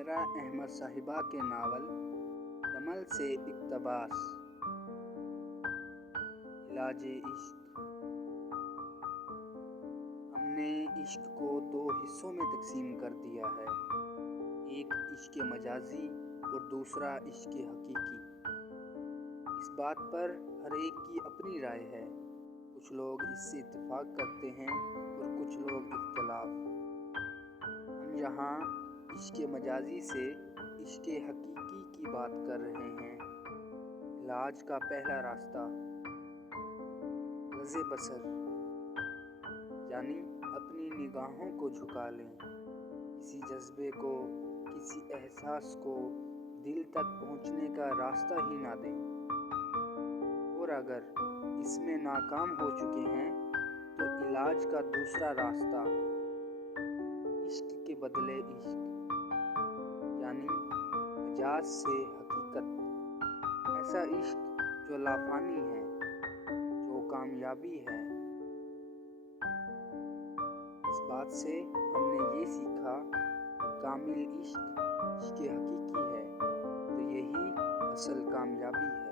आमिरा अहमद साहिबा के नावल रमल से इक़्तिबास। इलाजे इश्क। हमने इश्क को दो हिस्सों में तकसीम कर दिया है, एक इश्क मजाजी और दूसरा इश्क हकीकी। इस बात पर हर एक की अपनी राय है, कुछ लोग इससे इत्तेफाक करते हैं और कुछ लोग इख्तिलाफ। हम यहाँ इश्क मजाजी से इश्क हकीकी की बात कर रहे हैं। इलाज का पहला रास्ता लज़े बसर, यानी अपनी निगाहों को झुका लें, किसी जज्बे को, किसी एहसास को दिल तक पहुँचने का रास्ता ही ना दें। और अगर इसमें नाकाम हो चुके हैं तो इलाज का दूसरा रास्ता इश्क के बदले इश्क, यानी मजाज से हकीकत। ऐसा इश्क जो लाफानी है, जो कामयाबी है। इस बात से हमने ये सीखा कि कामिल इश्क इश्क हकीकी है और यही असल कामयाबी है।